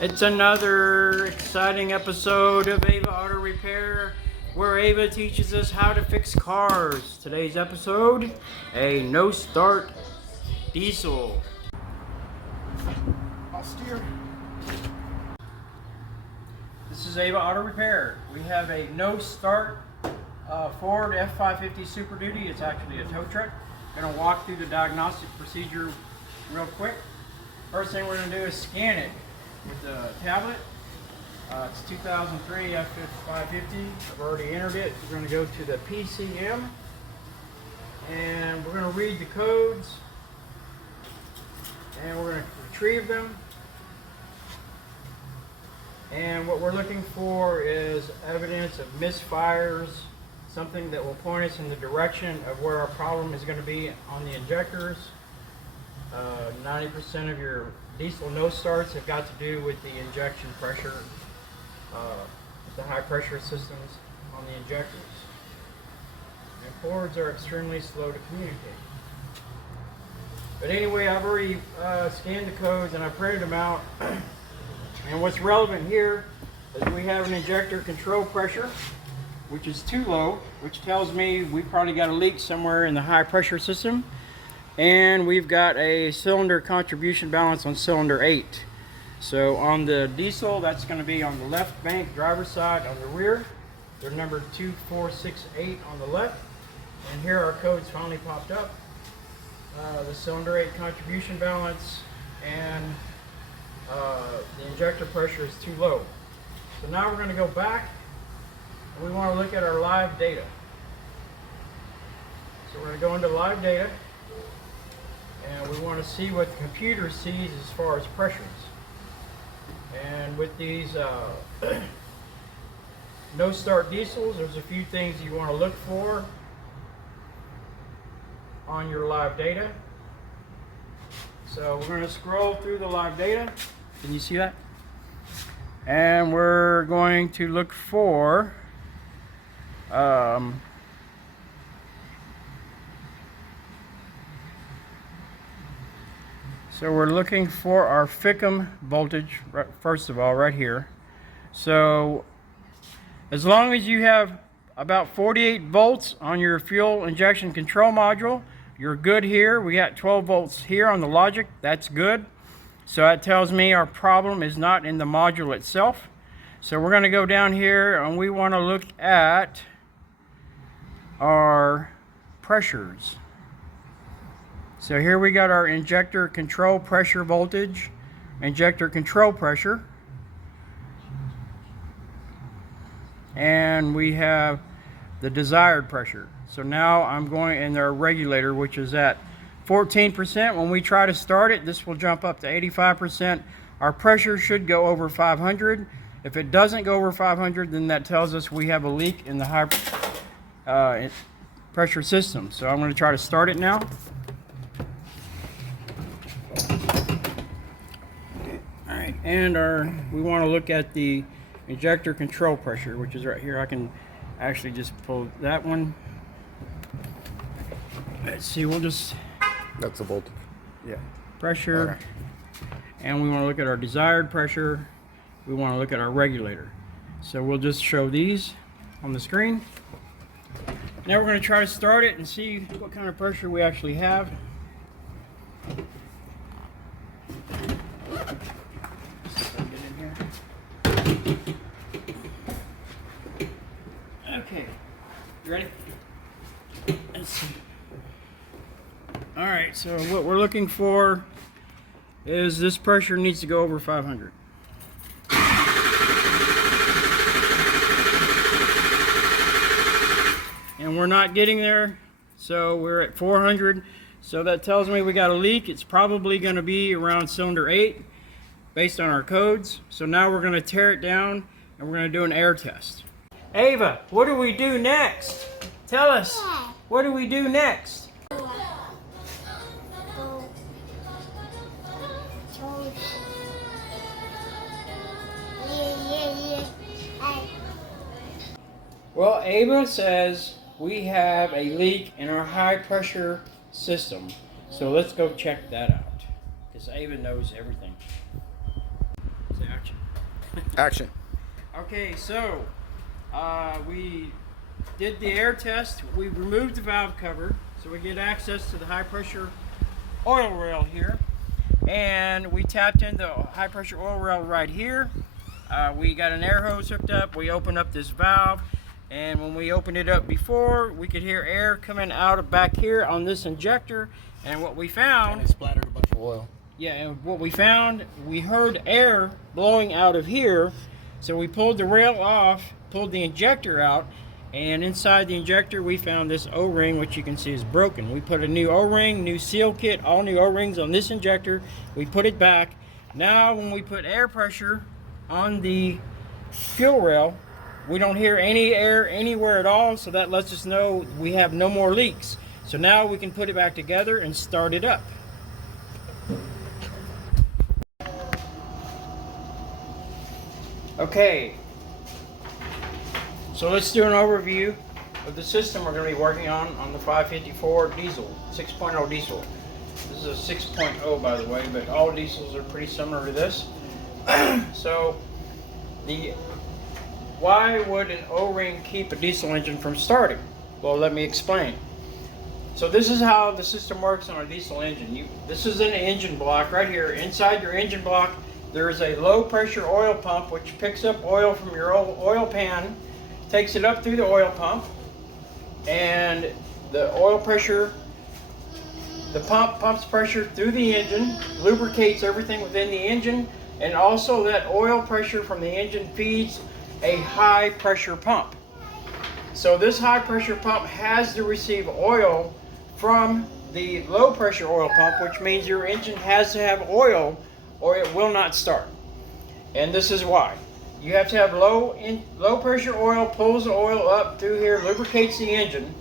It's another exciting episode of Ava Auto Repair, where Ava teaches us how to fix cars. Today's episode, a no-start diesel. I'll steer. This is Ava Auto Repair. We have a no-start Ford F550 Super Duty. It's actually a tow truck. I'm going to walk through the diagnostic procedure real quick. First thing we're going to do is scan it with the tablet. It's 2003 F550. I've already entered it. We're going to go to the PCM and we're going to read the codes and we're going to retrieve them. And what we're looking for is evidence of misfires, something that will point us in the direction of where our problem is going to be on the injectors. 90% of your diesel no starts have got to do with the injection pressure, the high pressure systems on the injectors. And Fords are extremely slow to communicate. But anyway, I've already scanned the codes and I printed them out. And what's relevant here is we have an injector control pressure, which is too low, which tells me we probably got a leak somewhere in the high pressure system. And we've got a cylinder contribution balance on cylinder 8. So on the diesel, that's going to be on the left bank driver's side on the rear. They're number 2468 on the left. And here our codes finally popped up. The cylinder 8 contribution balance and the injector pressure is too low. So now we're going to go back and we want to look at our live data. So we're going to go into live data. And we want to see what the computer sees as far as pressures. And with these no-start diesels, there's a few things you want to look for on your live data. So we're going to scroll through the live data. Can you see that? And we're going to look for so we're looking for our FICM voltage, first of all, right here. So as long as you have about 48 volts on your fuel injection control module, you're good here. We got 12 volts here on the logic. That's good. So that tells me our problem is not in the module itself. So we're going to go down here and we want to look at our pressures. So here we got our injector control pressure voltage, injector control pressure, and we have the desired pressure. So now I'm going in our regulator, which is at 14%. When we try to start it, this will jump up to 85%. Our pressure should go over 500. If it doesn't go over 500, then that tells us we have a leak in the high pressure system. So I'm going to try to start it now. And we want to look at the injector control pressure, which is right here. I can actually just pull that one. Let's see, we'll just... That's a voltage. Yeah. Pressure. Right. And we want to look at our desired pressure. We want to look at our regulator. So we'll just show these on the screen. Now we're going to try to start it and see what kind of pressure we actually have. Okay, you ready? Let's see. All right, so what we're looking for is this pressure needs to go over 500. And we're not getting there, so we're at 400. So that tells me we got a leak. It's probably going to be around cylinder 8 based on our codes. So now we're going to tear it down and we're going to do an air test. Ava, what do we do next? Tell us, what do we do next? Well, Ava says we have a leak in our high pressure system. So let's go check that out, because Ava knows everything. Say action. Action. Okay, so we did the air test. We removed the valve cover so we get access to the high pressure oil rail here. And we tapped in the high pressure oil rail right here. We got an air hose hooked up. We opened up this valve. And when we opened it up before, we could hear air coming out of back here on this injector. And what we found... And it splattered a bunch of oil. Yeah, and what we found, we heard air blowing out of here. So we pulled the rail off, pulled the injector out, and inside the injector we found this O-ring, which you can see is broken. We put a new O-ring, new seal kit, all new O-rings on this injector. We put it back. Now when we put air pressure on the fuel rail, we don't hear any air anywhere at all, so that lets us know we have no more leaks. So now we can put it back together and start it up. Okay, so let's do an overview of the system we're going to be working on the 554 diesel, 6.0 diesel. This is a 6.0 by the way, but all diesels are pretty similar to this. So, why would an O-ring keep a diesel engine from starting? Well, let me explain. So this is how the system works on a diesel engine. This is an engine block right here. Inside your engine block, there is a low pressure oil pump which picks up oil from your oil pan, takes it up through the oil pump, and the oil pressure, the pump pumps pressure through the engine, lubricates everything within the engine, and also that oil pressure from the engine feeds a high pressure pump. So this high pressure pump has to receive oil from the low pressure oil pump, which means your engine has to have oil or it will not start. And this is why. You have to have low pressure oil, pulls the oil up through here, lubricates the engine,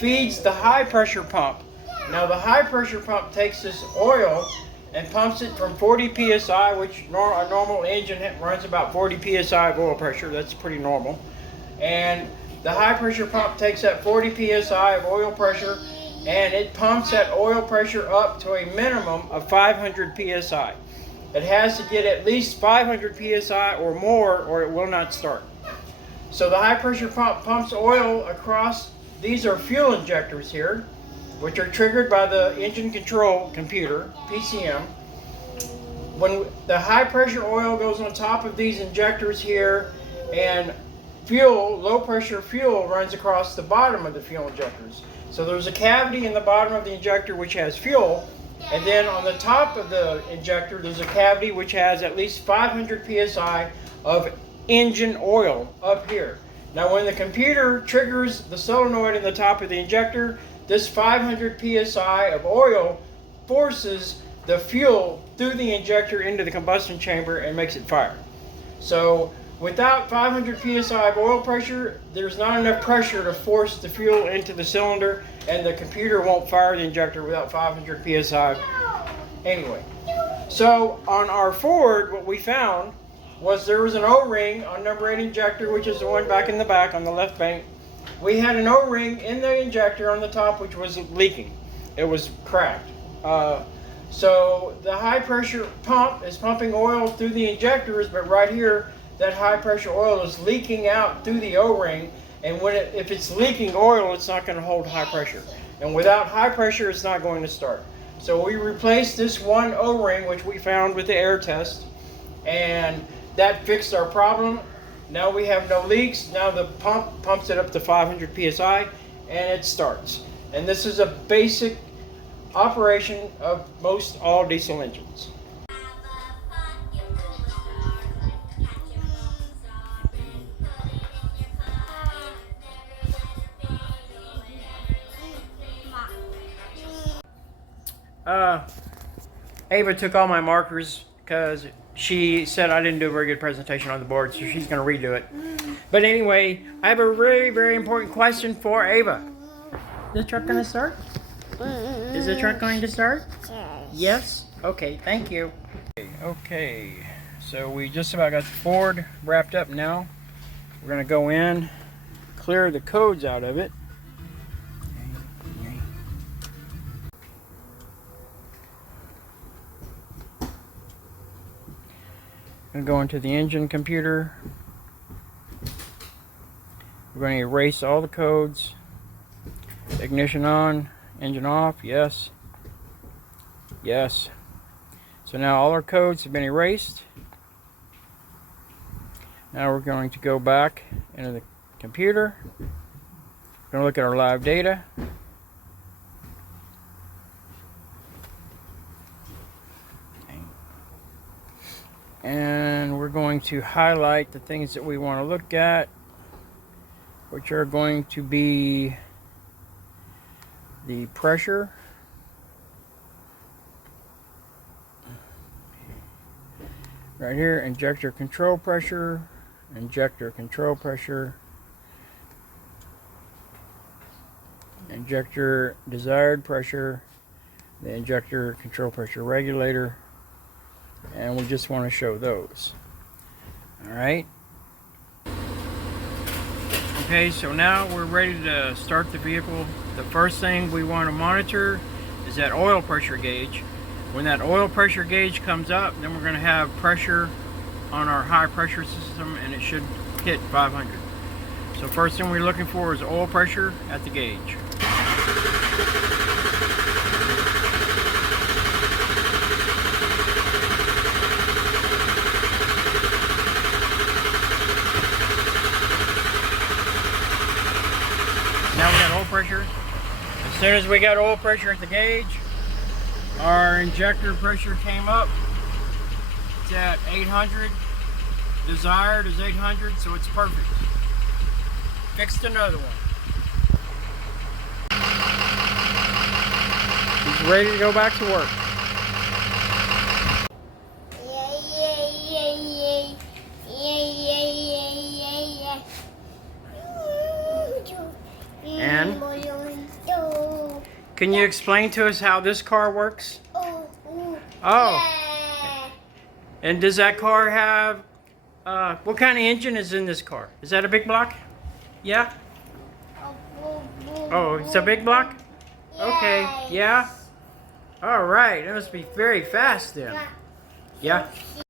feeds the high pressure pump. Now the high pressure pump takes this oil and pumps it from 40 psi, which a normal engine runs about 40 psi of oil pressure. That's pretty normal. And the high pressure pump takes that 40 psi of oil pressure and it pumps that oil pressure up to a minimum of 500 psi. It has to get at least 500 psi or more or it will not start. So the high pressure pump pumps oil across, these are fuel injectors here, which are triggered by the engine control computer, PCM. When the high pressure oil goes on top of these injectors here and fuel, low pressure fuel runs across the bottom of the fuel injectors. So there's a cavity in the bottom of the injector which has fuel, and then on the top of the injector there's a cavity which has at least 500 psi of engine oil up here. Now when the computer triggers the solenoid in the top of the injector, this 500 psi of oil forces the fuel through the injector into the combustion chamber and makes it fire. So without 500 psi of oil pressure, there's not enough pressure to force the fuel into the cylinder, and the computer won't fire the injector without 500 psi. Anyway, so on our Ford, what we found was there was an O-ring on number 8 injector, which is the one back in the back on the left bank. We had an O-ring in the injector on the top which was leaking. It was cracked. So the high pressure pump is pumping oil through the injectors, but right here that high pressure oil is leaking out through the O-ring, and if it's leaking oil, it's not going to hold high pressure. And without high pressure, it's not going to start. So we replaced this one O-ring, which we found with the air test, and that fixed our problem. Now we have no leaks. Now the pump pumps it up to 500 psi, and it starts. And this is a basic operation of most all diesel engines. Ava took all my markers because she said I didn't do a very good presentation on the board, so she's going to redo it. But anyway, I have a very, very important question for Ava. Is the truck going to start? Is the truck going to start? Yes? Okay, thank you. Okay, so we just about got the Ford wrapped up now. We're going to go in, clear the codes out of it. going to go into the engine computer. We're going to erase all the codes. Ignition on, engine off, yes. Yes. So now all our codes have been erased. Now we're going to go back into the computer. We're going to look at our live data. And we're going to highlight the things that we want to look at, which are going to be the pressure, right here, injector control pressure, injector control pressure, injector desired pressure, the injector control pressure regulator, and we just want to show those. Alright. Okay, so now we're ready to start the vehicle. The first thing we want to monitor is that oil pressure gauge. When that oil pressure gauge comes up, then we're going to have pressure on our high pressure system, and it should hit 500. So first thing we're looking for is oil pressure at the gauge. Now we got oil pressure. As soon as we got oil pressure at the gauge, our injector pressure came up. It's at 800. Desired is 800, so it's perfect. Fixed another one. He's ready to go back to work. And can you explain to us how this car works? Oh. And does that car have, what kind of engine is in this car? Is that a big block? Yeah? Oh, it's a big block? Okay, yeah? Alright, it must be very fast then. Yeah?